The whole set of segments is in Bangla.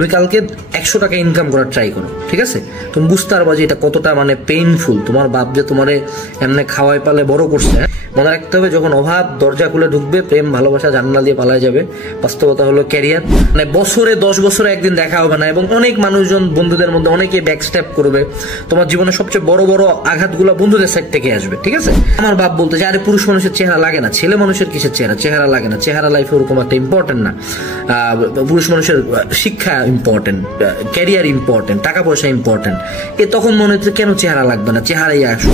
তুমি কালকে 100 টাকা ইনকাম করার ট্রাই করো, ঠিক আছে? তুমি বুঝতে পারবা যে এটা কতটা পেইনফুল। তোমার বাপ যে তোমারে এমনি খাওয়াই পালে বড় করছে, মনে রাখতে হবে যখন অভাব দরজা খুলে ঢুকবে, প্রেম ভালোবাসা জান্নাত দিয়ে পালায় যাবে। বাস্তবতা হলো ক্যারিয়ার, বছরে 10 বছরে একদিন দেখা হবে না, এবং অনেক মানুষজন বন্ধুদের মধ্যে অনেকে ব্যাকস্ট্যাপ করবে। তোমার জীবনে সবচেয়ে বড় বড় আঘাতগুলো বন্ধুদের সাইড থেকে আসবে, ঠিক আছে? আমার বাপ বলতে যে আরে পুরুষ মানুষের চেহারা লাগে না, ছেলে মানুষের কিসের চেহারা লাগে না। চেহারা লাইফে ওরকম একটা ইম্পর্টেন্ট না। পুরুষ মানুষের শিক্ষা ইম্পর্টেন্ট, ক্যারিয়ার ইম্পর্টেন্ট, টাকা পয়সা ইম্পর্টেন্ট। তখন মনে হচ্ছে কেন চেহারা লাগবে না, চেহারাই আসো।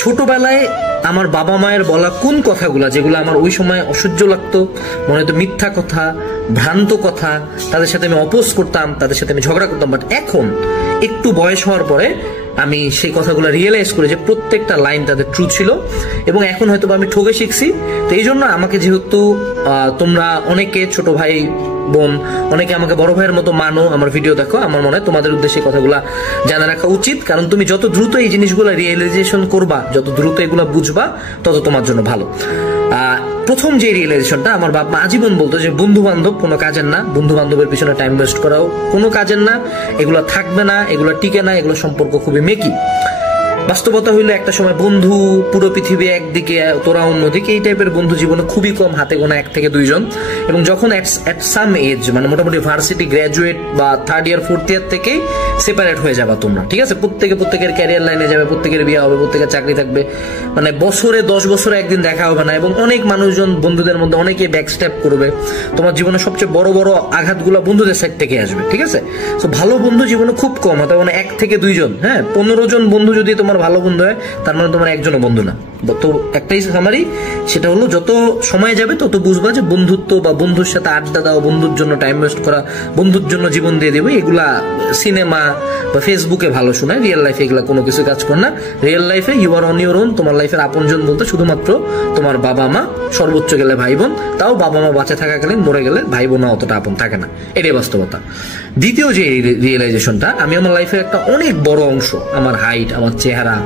ছোটবেলায় আমার বাবা মায়ের বলা কোন কথাগুলা, যেগুলো আমার ওই সময় অসহ্য লাগতো, মনে হতো মিথ্যা কথা, ভ্রান্ত কথা, তাদের সাথে আমি অপোজ করতাম, তাদের সাথে আমি ঝগড়া করতাম। বাট এখন একটু বয়স হওয়ার পরে আমি সেই কথাগুলো রিয়েলাইজ করি যে প্রত্যেকটা লাইন তাদের ট্রু ছিল, এবং এখন হয়তো আমি ঠকে শিখছি। তো এই জন্য আমাকে যেহেতু তোমরা অনেকে ছোট ভাই বোন অনেকে আমাকে বড় ভাইয়ের মতো মানো, আমার ভিডিও দেখো, আমার মনে হয় তোমাদের উদ্দেশ্যে কথাগুলা জানা রাখা উচিত। কারণ তুমি যত দ্রুত এই জিনিসগুলো রিয়েলাইজেশন করবা, যত দ্রুত এগুলো বুঝবা, তত তোমার জন্য ভালো। প্রথম যে রিয়েলাইজেশনটা, আমার বাপ মা আজীবন বলতো যে বন্ধু বান্ধব কোনো কাজের না, বন্ধু বান্ধবের পিছনে টাইম ওয়েস্ট করাও কোনো কাজের না, এগুলো থাকবে না, এগুলো টিকে না, এগুলো সম্পর্ক খুবই মেকি। বাস্তবতা হইলো একটা সময় বন্ধু পুরো পৃথিবী একদিকে, তোরা অন্যদিকে, এই টাইপের বন্ধু জীবনে খুবই কম, হাতে গোনা 1 থেকে 2 জন। এবং যখন এট সাম এজ, মোটামুটি ভার্সিটি গ্র্যাজুয়েট বা 3rd ইয়ার 4th ইয়ার থেকেই সেপারেট হয়ে যাবা তোমরা, ঠিক আছে? প্রত্যেকের ক্যারিয়ার লাইনে যাবে, প্রত্যেকের বিয়ে হবে, প্রত্যেকের চাকরি থাকবে, বছরে 10 বছরে একদিন দেখা হবে না, এবং অনেক মানুষজন বন্ধুদের মধ্যে অনেকে ব্যাকস্ট্যাপ করবে। তোমার জীবনে সবচেয়ে বড় বড় আঘাতগুলো বন্ধুদের সাইড থেকে আসবে, ঠিক আছে? তো ভালো বন্ধু জীবনে খুব কম, হয়তো 1 থেকে 2 জন, হ্যাঁ 15 জন বন্ধু যদি তোমার ভালো বন্ধু হয়, তার মানে তোমার একজনও বন্ধু না। তো একটাই সামারি, সেটা হলো যত সময় যাবে তত বুঝবা যে বন্ধুত্ব বা বন্ধুর সাথে আড্ডা দাও, বন্ধুর জন্য টাইম ওয়েস্ট করা, বন্ধুর জন্য জীবন দিয়ে দেবে, এগুলা সিনেমা বা ফেসবুকে ভালো শোনায়, রিয়েল লাইফে এগুলা কোনো কিছু কাজ করে না। রিয়েল লাইফে you are on your own. তোমার লাইফের আপনজন বলতে শুধুমাত্র তোমার বাবা মা, সর্বোচ্চ গেলে ভাই বোন, তাও বাবা মা বাঁচা থাকাকালীন, মরে গেলে ভাই বোন অতটা আপন থাকে না, এটাই বাস্তবতা। দ্বিতীয় যে রিয়েলাইজেশনটা, আমি আমার লাইফের একটা অনেক বড় অংশ, আমার হাইট, আমার চেহারা,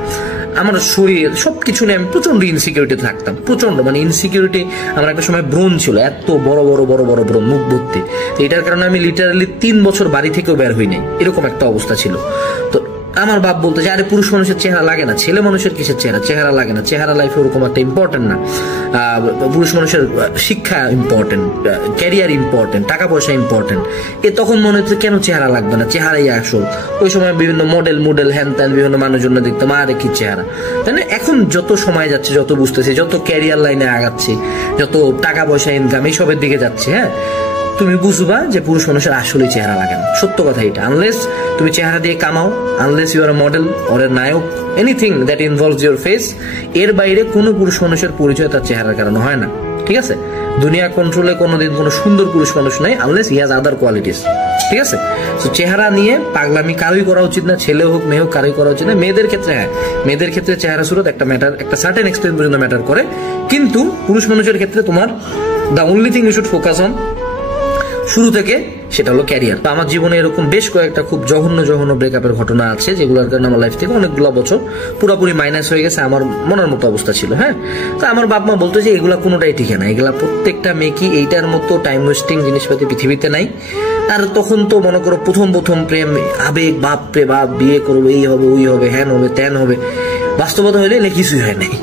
আমার শরীর, সবকিছু নিয়ে আমি প্রচন্ড ইনসিকিউরিটি থাকতাম, প্রচন্ড ইনসিকিউরিটি। আমার একটা সময় ব্রণ ছিল, এত বড় বড় বড় বড় ব্রণ, মুখ ভর্তি। এটার কারণে আমি লিটারালি 3 বছর বাড়ি থেকেও বের হই নাই, এরকম একটা অবস্থা ছিল। তো আমার বাপ বলতো যে আরে পুরুষ মানুষের চেহারা লাগে না, ছেলে মানুষের কিসের চেহারা লাগে না। চেহারা লাইফে ওরকম একটা ইম্পর্টেন্ট না। পুরুষ মানুষের শিক্ষা ইম্পর্টেন্ট, ক্যারিয়ার ইম্পর্টেন্ট, টাকা পয়সা ইম্পর্টেন্ট। তখন মনে হচ্ছে কেন চেহারা লাগবে না, চেহারাই আসল। ওই সময় বিভিন্ন মডেল হ্যান ত্যান বিভিন্ন মানুষজন দেখতাম, আরে কি চেহারা, তাই না? এখন যত সময় যাচ্ছে, যত বুঝতেছি, যত ক্যারিয়ার লাইনে আগাচ্ছি, যত টাকা পয়সা ইনকাম এইসবের দিকে যাচ্ছে, হ্যাঁ তুমি বুঝবা যে পুরুষ মানুষের আসলে চেহারা লাগে না। সত্য কথা এটা। আনলেস তুমি চেহারা দিয়ে কামাও, unless you are a model or a নায়ক, anything that involves your face, এর বাইরে কোনো পুরুষ মানুষের পরিচয় তার চেহারার কারণে হয় না, ঠিক আছে? দুনিয়া কন্ট্রোলে কোনোদিন কোনো সুন্দর পুরুষ মানুষ নাই, unless he has other qualities, ঠিক আছে? তো চেহারা নিয়ে পাগলামি কারোই করা উচিত না, ছেলে হোক মেয়ে হোক, কারোই করা উচিত না। মেয়েদের ক্ষেত্রে হ্যাঁ, মেয়েদের ক্ষেত্রে চেহারা সুরত একটা ম্যাটার, একটা সার্টেন এক্সটেন্ট পর্যন্ত ম্যাটার করে, কিন্তু পুরুষ মানুষের ক্ষেত্রে তোমার the only thing you should focus on শুরু থেকে, সেটা হলো ক্যারিয়ার। আমার জীবনে এরকম বেশ কয়েকটা খুব জঘন্য ব্রেকআপের ঘটনা আছে, যেগুলোর কারণে আমার লাইফ থেকে অনেকগুলো বছর পুরোপুরি মাইনাস হয়ে গেছে, আমার মনের মতো অবস্থা ছিল। হ্যাঁ, তো আমার বাপ মা বলতো যে এগুলা কোনোটাই ঠিক না, এগুলা প্রত্যেকটা মেয়েকি এইটার মতো টাইম ওয়েস্টিং জিনিসপাতি পৃথিবীতে নাই। আর তখন তো মনে করো প্রথম প্রেম, আবেগ, বাপরে বাপ, বিয়ে করবো, এই হবে ওই হবে, হ্যান হবে ত্যান হবে। বাস্তবতা হইলে কিছুই হয় নাই,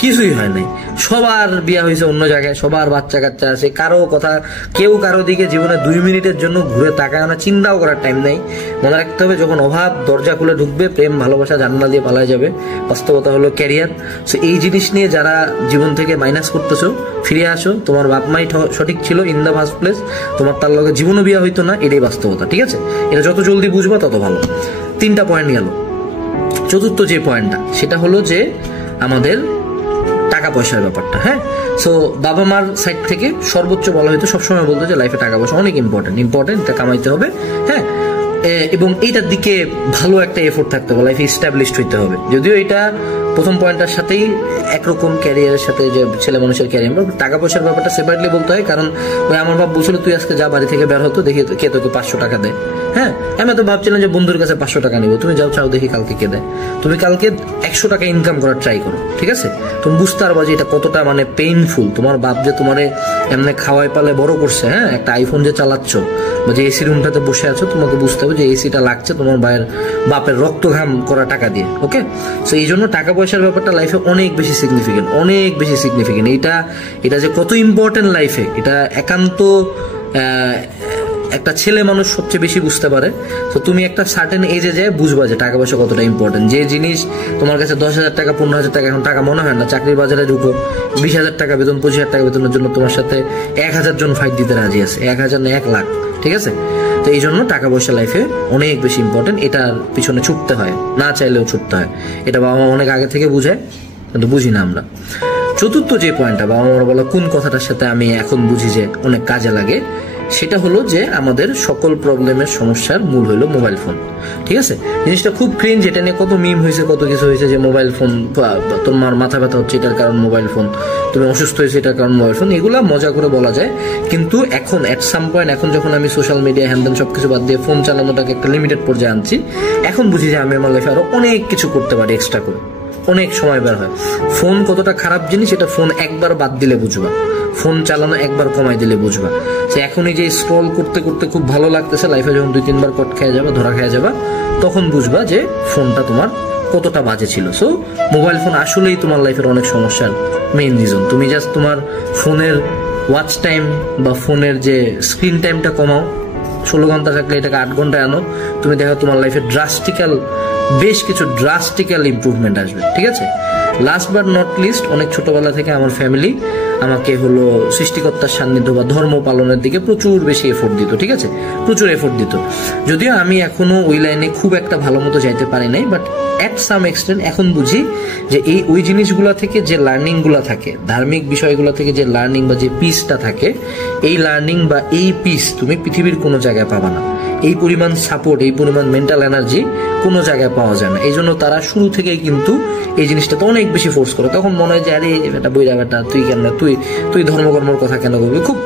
কিছুই হয় নাই। সবার বিয়ে হয়েছে অন্য জায়গায়, সবার বাচ্চা কাচ্চা আছে, কারো কথা, কেউ কারো দিকে জীবনে 2 মিনিটের জন্য ঘুরে তাকায় না, চিন্তাও করার টাইম নাই। মনে রাখতে হবে যখন অভাব দরজা খুলে ঢুকবে, প্রেম ভালোবাসা জান্নাত দিয়ে পালায় যাবে। বাস্তবতা হলো ক্যারিয়ার। সো এই জিনিস নিয়ে যারা জীবন থেকে মাইনাস করতেছো, ফিরে আসো, তোমার বাপ মাই সঠিক ছিল ইন দ্য ফার্স্ট প্লেস, তোমার তার লগে জীবনও বিয়ে হইতো না, এটাই বাস্তবতা, ঠিক আছে? এটা যত জলদি বুঝবা তত ভালো। 3টা পয়েন্ট গেল। চতুর্থ যে পয়েন্টটা, সেটা হলো যে আমাদের টাকা পয়সার ব্যাপারটা। হ্যাঁ, সো বাবা মার সাইড থেকে সর্বোচ্চ বলা হয়তো সবসময় বলতো যে লাইফে টাকা পয়সা অনেক ইম্পর্টেন্ট, এটা কামাইতে হবে। হ্যাঁ, এবং এইটার দিকে ভালো একটা এফোর্ট থাকতে হবে, লাইফে এস্টাবলিশড হইতে হবে। যদিও এটা প্রথম পয়েন্টটার সাথেই একরকম ক্যারিয়ারের সাথে যে ছেলে মানুষের ক্যারিয়ার, টাকা পয়সার ব্যাপারটা সেপারেটলি বলতে হয়। কারণ ওই আমার বাপ বলছিল তুই আজকে যা বাড়ি থেকে বের হতো, দেখি কে তোকে 500 টাকা দেয়। হ্যাঁ, আমি তো ভাবছিলাম যে বন্ধুর কাছে 500 টাকা নিবো, তুমি যাও চাও দেখি কালকে কে দেয়। তুমি কালকে 100 টাকা ইনকাম করার ট্রাই করো, ঠিক আছে? তুমি বুঝতে পারবা যে এটা কতটা মানে পেইনফুল। তোমার বাপ যে তোমারে এমনি খাওয়াই পালে বড় করছে, হ্যাঁ, একটা আইফোন যে চালাচ্ছ বা যে এসি রুমটাতে বসে আছো, তোমাকে বুঝতে হবে যে এসিটা লাগছে তোমার বাপের রক্ত ঘাম করা টাকা দিয়ে। ওকে, সো এই জন্য টাকা পয়সার ব্যাপারটা লাইফে অনেক বেশি সিগনিফিকেন্ট, অনেক বেশি সিগনিফিকেন্ট। এটা যে কত ইম্পর্টেন্ট লাইফে, এটা একান্ত একটা ছেলে মানুষ সবচেয়ে বেশি বুঝতে পারে। তো তুমি একটা সার্টেন এজে যায় বুঝবা যে টাকা পয়সা কতটা ইম্পর্টেন্ট। যে জিনিস তোমার কাছে 10,000 টাকা 15,000 টাকা এখন টাকা মনে হয় না, চাকরির বাজারে ঢুকো 20,000 টাকা বেতন 25,000 টাকা বেতনের জন্য তোমার সাথে 1,000 জন ফাইট দিতে রাজি আছে, 1,000 না 1 লাখ, ঠিক আছে? তো এই জন্য টাকা পয়সা লাইফে অনেক বেশি ইম্পর্টেন্ট, এটার পিছনে ছুটতে হয়, না চাইলেও ছুটতে হয়। এটা বাবা মা অনেক আগে থেকে বুঝায়, কিন্তু বুঝি না আমরা। চতুর্থ যে পয়েন্টটা বাবা মার বলা কোন কথাটার সাথে আমি এখন বুঝি যে অনেক কাজে লাগে, সেটা হলো যে আমাদের সকল প্রবলেমের সমস্যার মূল হলো মোবাইল ফোন, ঠিক আছে? জিনিসটা খুব ক্রিঞ্জ, এটা নিয়ে কত মিম হয়েছে, কত কিছু হয়েছে যে মোবাইল ফোন, তোমার মাথা ব্যথা হচ্ছে এটার কারণ মোবাইল ফোন, তুমি অসুস্থ হয়েছে এটার কারণ মোবাইল ফোন, এগুলা মজা করে বলা যায়। কিন্তু এখন এট সাম পয়েন্ট, এখন যখন আমি সোশ্যাল মিডিয়া হ্যান্ডেল সবকিছু বাদ দিয়ে ফোন চালানোটাকে একটা লিমিটেড পর্যায়ে আনছি, এখন বুঝি যে আমি আমার লাইফে আরো অনেক কিছু করতে পারি এক্সট্রা করে, অনেক সময় বের হয়। ফোন কতটা খারাপ জিনিস এটা ফোন একবার বাদ দিলে বুঝবা, ফোন চালানো একবার কমাই দিলে বুঝবা। সে এখনই যে স্ক্রল করতে করতে খুব ভালো লাগতেছে, লাইফে যখন 2-3 বার কট খেয়ে যাবা, ধরা খেয়ে যাবা, তখন বুঝবা যে ফোনটা তোমার কতটা বাজে ছিল। সো মোবাইল ফোন আসলেই তোমার লাইফের অনেক সমস্যার মেইন রিজন। তুমি জাস্ট তোমার ফোনের ওয়াচ টাইম বা ফোনের যে স্ক্রিন টাইমটা কমাও, 16 ঘন্টা থাকলে এটাকে 8 ঘন্টায় আনো, তুমি দেখো তোমার লাইফে বেশ কিছু ড্রাস্টিক্যাল ইমপ্রুভমেন্ট আসবে, ঠিক আছে? লাস্ট বাট নট লিস্ট, অনেক ছোটবেলা থেকে আমার ফ্যামিলি আমাকে হলো সৃষ্টিকর্তার সান্নিধ্য বা ধর্ম পালনের দিকে প্রচুর বেশি এফোর্ট দিত, ঠিক আছে? প্রচুর এফোর্ট দিত। যদিও আমি এখনো ওই লাইনে খুব একটা ভালো মতো যাইতে পারি নাই, বাট অ্যাট সাম এক্সটেন্ট এখন বুঝি যে ওই জিনিসগুলো থেকে যে লার্নিংগুলো থাকে, ধার্মিক বিষয়গুলো থেকে যে লার্নিং বা যে পিসটা থাকে, এই লার্নিং বা এই পিস তুমি পৃথিবীর কোনো জায়গায় পাবা না। এই পরিমাণ সাপোর্ট, এই পরিমাণ মেন্টাল এনার্জি কোনো জায়গায় পাওয়া যায় না। এই জন্য তারা শুরু থেকেই কিন্তু এই জিনিসটাতে অনেক বেশি ফোর্স করে। তখন মনে হয় যে আরে বেটা বইরা বেটা তুই কেন, তুই ধর্মকর্মের কথা কেন করবি, খুব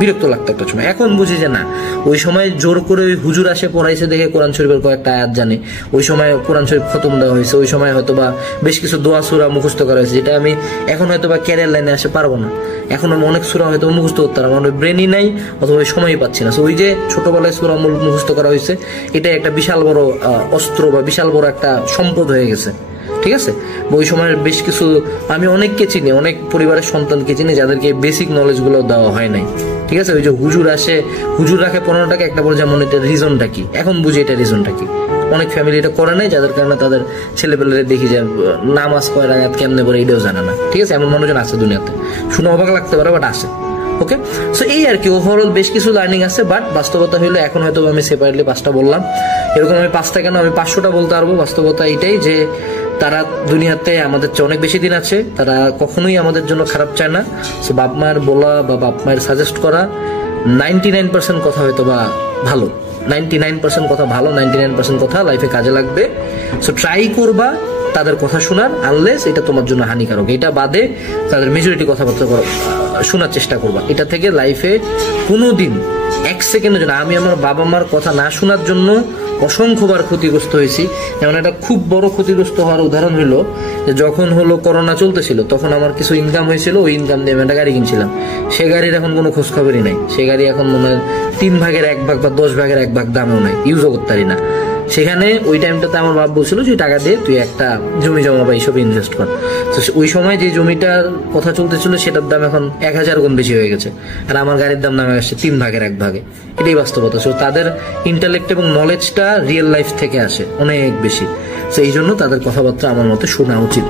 বিরক্ত লাগতো একটা সময়। এখন বুঝি যে না, ওই সময় জোর করে ওই হুজুর আসে পড়াইছে দেখে কোরআন শরীফের কয়েকটা আয়াত জানে, ওই সময় কোরআন শরীফ খতম দেওয়া হয়েছে, ওই সময় হয়তো বা বেশ কিছু দোয়া সূরা মুখস্থ করা হয়েছে, যেটা আমি এখন হয়তো বা ক্যারিয়ার লাইনে আসে পারবো না। এখন আমি অনেক সূরা হয়তো মুখস্থ করতে পারবো, আমার ব্রেনই নাই অথবা সময়ই পাচ্ছি না। ওই যে ছোটবেলায় সূরা মুখস্থ করা হয়েছে, এটা একটা বিশাল বড় অস্ত্র বা বিশাল বড় একটা সম্পদ হয়ে গেছে, ঠিক আছে? ওই সময়ের বেশ কিছু, আমি অনেককে চিনি, অনেক পরিবারের সন্তানকে চিনি যাদেরকে বেসিক নলেজ গুলো দেওয়া হয় নাই, ঠিক আছে? ওই যে হুজুর আসে, হুজুর রাখে 15 টাকা, একটা পরে যেমন এটা রিজনটা কি, এখন বুঝি এটা রিজনটা কি। অনেক ফ্যামিলি এটা করে নাই, যাদের কারণে তাদের ছেলেপেলেরা দেখি যে নামাজ কয় রাকাত কেমনে পড়ে এটাও জানে না, ঠিক আছে? এমন মানুষজন আছে দুনিয়াতে, শুনে অবাক লাগতে পারে, বাট আছে। ওকে, সো এই আর কি, ওভারঅল বেশ কিছু লার্নিং আছে, বাট বাস্তবতা হইলে এখন হয়তো আমি সেপারেটলি 5টা বললাম, এরকম আমি 5টা কেন, আমি 500টা বলতে পারবো। বাস্তবতা এটাই যে তারা দুনিয়াতে আমাদের চেয়ে অনেক বেশি দিন আছে, তারা কখনোই আমাদের জন্য খারাপ চায় না। সো বাপ মায়ের বলা বা বাপ মায়ের সাজেস্ট করা 99% কথা হয়তো বা ভালো, 99% কথা ভালো, 99% কথা লাইফে কাজে লাগবে। সো ট্রাই করবা তাদের কথা শোনার, আনলেস এটা তোমার জন্য হানিকারক। এটা বাদে তাদের মেজরিটি কথাবার্তা শোনার চেষ্টা করবা। এটা থেকে লাইফে কোনোদিন 1 সেকেন্ডের জন্য, আমি আমার বাবা মার কথা না শোনার জন্য অসংখ্যবার ক্ষতিগ্রস্ত হয়েছি। যেমন একটা খুব বড় ক্ষতিগ্রস্ত হওয়ার উদাহরণ হলো যে যখন হলো করোনা চলতেছিল, তখন আমার কিছু ইনকাম হয়েছিল, ওই ইনকাম দিয়ে আমি একটা গাড়ি কিনছিলাম। সে গাড়ির এখন কোনো খোঁজ খবরই নাই, সে গাড়ি এখন মনে হয় 3 ভাগের 1 ভাগ বা 10 ভাগের 1 ভাগ দামেও নাই, ইউজও করতে পারি না। সেখানে ওই টাইমটাতে আমার বাপ বলছিল যে টাকা দিয়ে তুই একটা জমি জমা বা এইসব ইনভেস্ট কর। তো ওই সময় যে জমিটার কথা চলতেছিল সেটার দাম এখন 1000 গুণ বেশি হয়ে গেছে, আর আমার গাড়ির দাম নামে আসছে 3 ভাগের 1 ভাগে। এটাই বাস্তবতা। সো তাদের ইন্টালেক্ট এবং নলেজটা রিয়েল লাইফ থেকে আসে অনেক বেশি। তো এই জন্য তাদের কথাবার্তা আমার মতে শোনা উচিত।